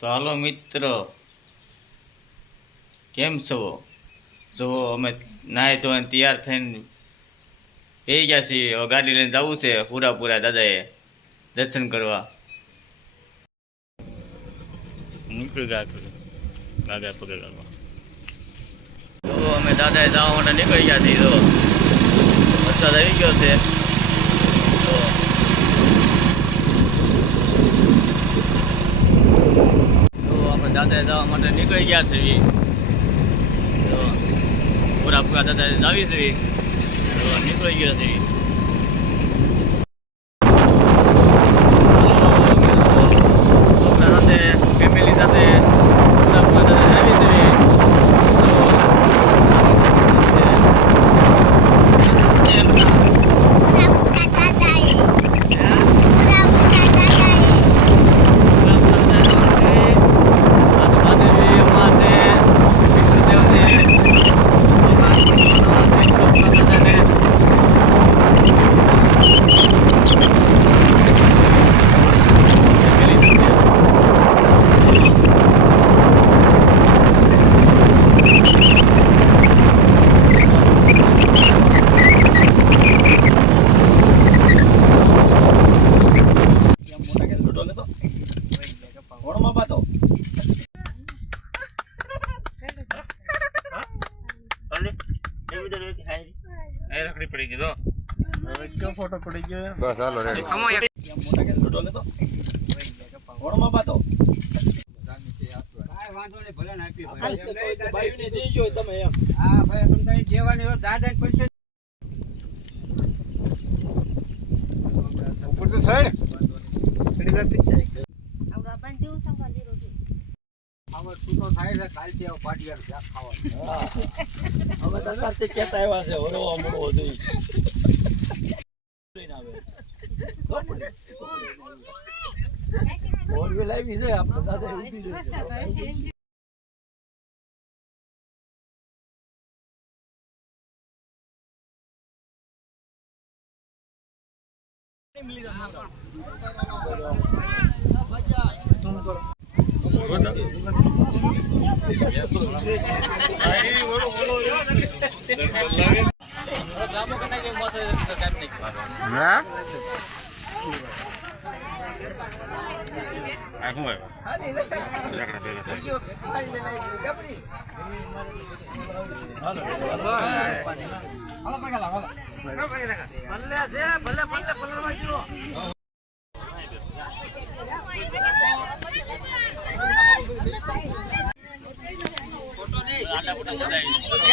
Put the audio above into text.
તો હાલો મિત્રો, કેમ છો? જો અમે નાહી ધોઈને તૈયાર થઈને બેસી ગયા છીએ. હવે ગાડી લઈને જવું છે પૂરા દાદાએ દર્શન કરવા. નીકળી ગયા ગાગા પગે કરવા. તો અમે દાદાએ જવા માટે નીકળી ગયા છીએ. તો વરસાદ આવી ગયો છે. તો અમે દાદાએ જવા માટે નીકળી ગયા છીએ. તો પૂરા દાદાએ જાવી છીએ. તો નીકળી ગયા છીએ. રખડી પડી ગઈ તો ક્યાં ફોટો પડી ગયો બસ હાલો રેડી મોટા કે ફોટો લેતો ઓણમાં પાતો કાઈ વાંધો નહીં ભલે નાખી ભાઈ ને દેજો તમે એમ હા ભાઈ તમને દેવાની હોય દાદા ને પૈસા ઉપર તો સાઈડ પડી જતી આવડા પાન જેવું સંભાળી રોટી હવે સૂતો થાય છે કાલથી આવ પાટિયાર શાક ખાવાનું હવે દાદાથી કેતા આવ્યા છે ઓરવા મોડો જોઈ લઈને આવે ઓર વે લાવી છે આપણે દાદા ઊભી રહી છે મિલી જા બજા સુન કરો ફોટો નહીં